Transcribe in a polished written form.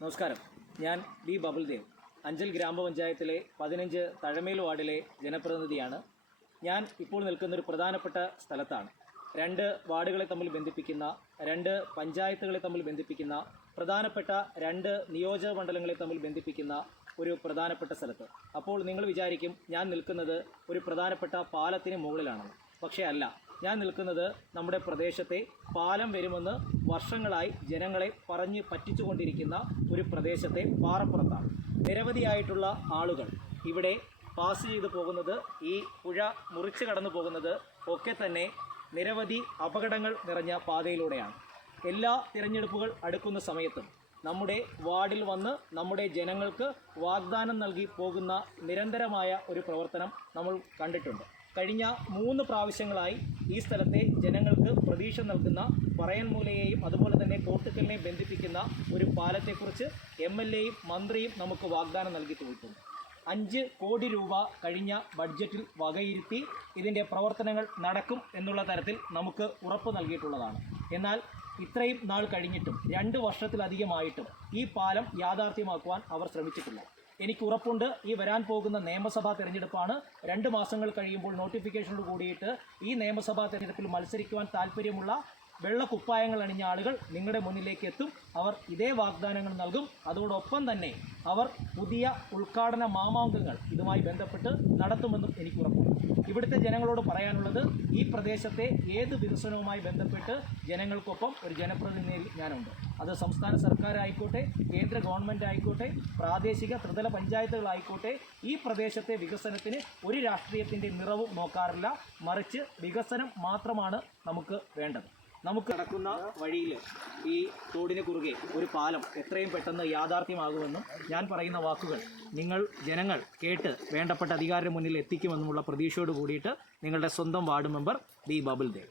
നമസ്കാരം. ഞാൻ ബി ബബിൾദേവ്, അഞ്ചൽ ഗ്രാമപഞ്ചായത്തിലെ 15 തഴമേൽ വാർഡിലെ ജനപ്രതിനിധിയാണ്. ഞാൻ ഇപ്പോൾ നിൽക്കുന്നൊരു പ്രധാനപ്പെട്ട സ്ഥലത്താണ്. 2 വാർഡുകളെ തമ്മിൽ ബന്ധിപ്പിക്കുന്ന, 2 പഞ്ചായത്തുകളെ തമ്മിൽ ബന്ധിപ്പിക്കുന്ന, പ്രധാനപ്പെട്ട 2 നിയോജക മണ്ഡലങ്ങളെ തമ്മിൽ ബന്ധിപ്പിക്കുന്ന ഒരു പ്രധാനപ്പെട്ട സ്ഥലത്ത്. അപ്പോൾ നിങ്ങൾ വിചാരിക്കും ഞാൻ നിൽക്കുന്നത് ഒരു പ്രധാനപ്പെട്ട പാലത്തിന് മുകളിലാണെന്ന്. പക്ഷേ അല്ല. ഞാൻ നിൽക്കുന്നത് നമ്മുടെ പ്രദേശത്തെ പാലം വരുമെന്ന് വർഷങ്ങളായി ജനങ്ങളെ പറഞ്ഞ് പറ്റിച്ചുകൊണ്ടിരിക്കുന്ന ഒരു പ്രദേശത്തെ പാറപ്പുറത്താണ്. നിരവധിയായിട്ടുള്ള ആളുകൾ ഇവിടെ പാസ് ചെയ്തു പോകുന്നത്, ഈ പുഴ മുറിച്ച് കടന്നു പോകുന്നത് ഒക്കെ തന്നെ നിരവധി അപകടങ്ങൾ നിറഞ്ഞ പാതയിലൂടെയാണ്. എല്ലാ തിരഞ്ഞെടുപ്പുകൾ അടുക്കുന്ന സമയത്തും നമ്മുടെ വാർഡിൽ വന്ന് നമ്മുടെ ജനങ്ങൾക്ക് വാഗ്ദാനം നൽകി പോകുന്ന നിരന്തരമായ ഒരു പ്രവർത്തനം നമ്മൾ കണ്ടിട്ടുണ്ട്. കഴിഞ്ഞ 3 പ്രാവശ്യങ്ങളായി ഈ സ്ഥലത്തെ ജനങ്ങൾക്ക് പ്രതീക്ഷ നൽകുന്ന പറയൻമൂലയെയും അതുപോലെ തന്നെ കോട്ടുക്കലിനെയും ബന്ധിപ്പിക്കുന്ന ഒരു പാലത്തെക്കുറിച്ച് MLAയും മന്ത്രിയും നമുക്ക് വാഗ്ദാനം നൽകി പോയിട്ടുണ്ട്. 5 കോടി രൂപ കഴിഞ്ഞ ബഡ്ജറ്റിൽ വകയിരുത്തി ഇതിൻ്റെ പ്രവർത്തനങ്ങൾ നടക്കും എന്നുള്ള തരത്തിൽ നമുക്ക് ഉറപ്പ് നൽകിയിട്ടുള്ളതാണ്. എന്നാൽ ഇത്രയും നാൾ കഴിഞ്ഞിട്ടും 2 വർഷത്തിലധികമായിട്ടും ഈ പാലം യാഥാർത്ഥ്യമാക്കുവാൻ അവർ ശ്രമിച്ചിട്ടില്ല. എനിക്ക് ഉറപ്പുണ്ട്, ഈ വരാൻ പോകുന്ന നിയമസഭാ തെരഞ്ഞെടുപ്പാണ്. 2 മാസങ്ങൾ കഴിയുമ്പോൾ നോട്ടിഫിക്കേഷനോട് കൂടിയിട്ട് ഈ നിയമസഭാ തെരഞ്ഞെടുപ്പിൽ മത്സരിക്കുവാൻ താല്പര്യമുള്ള വെള്ളക്കുപ്പായങ്ങൾ അണിഞ്ഞ ആളുകൾ നിങ്ങളുടെ മുന്നിലേക്ക് എത്തും. അവർ ഇതേ വാഗ്ദാനങ്ങൾ നൽകും. അതോടൊപ്പം തന്നെ അവർ പുതിയ ഉദ്ഘാടന മാമാങ്കങ്ങൾ ഇതുമായി ബന്ധപ്പെട്ട് നടത്തുമെന്നും എനിക്ക് ഉറപ്പുണ്ട്. ഇവിടുത്തെ ജനങ്ങളോട് പറയാനുള്ളത്, ഈ പ്രദേശത്തെ ഏത് വികസനവുമായി ബന്ധപ്പെട്ട് ജനങ്ങൾക്കൊപ്പം ഒരു ജനപ്രതിനിധി ഞാനുണ്ട്. അത് സംസ്ഥാന സർക്കാരായിക്കോട്ടെ, കേന്ദ്ര ഗവൺമെൻറ് ആയിക്കോട്ടെ, പ്രാദേശിക ത്രിതല പഞ്ചായത്തുകളായിക്കോട്ടെ, ഈ പ്രദേശത്തെ വികസനത്തിന് ഒരു രാഷ്ട്രീയത്തിൻ്റെ നിറവും നോക്കാറില്ല. മറിച്ച് വികസനം മാത്രമാണ് നമുക്ക് വേണ്ടത്. നമുക്ക് നടക്കുന്ന വഴിയിൽ ഈ തോടിന് കുറുകെ ഒരു പാലം എത്രയും പെട്ടെന്ന് യാഥാർത്ഥ്യമാകുമെന്നും ഞാൻ പറയുന്ന വാക്കുകൾ ജനങ്ങൾ കേട്ട് വേണ്ടപ്പെട്ട അധികാരിയുടെ മുന്നിൽ എത്തിക്കുമെന്നുമുള്ള പ്രതീക്ഷയോട് കൂടിയിട്ട് നിങ്ങളുടെ സ്വന്തം വാർഡ് മെമ്പർ ബി ബബിൾദേവ്.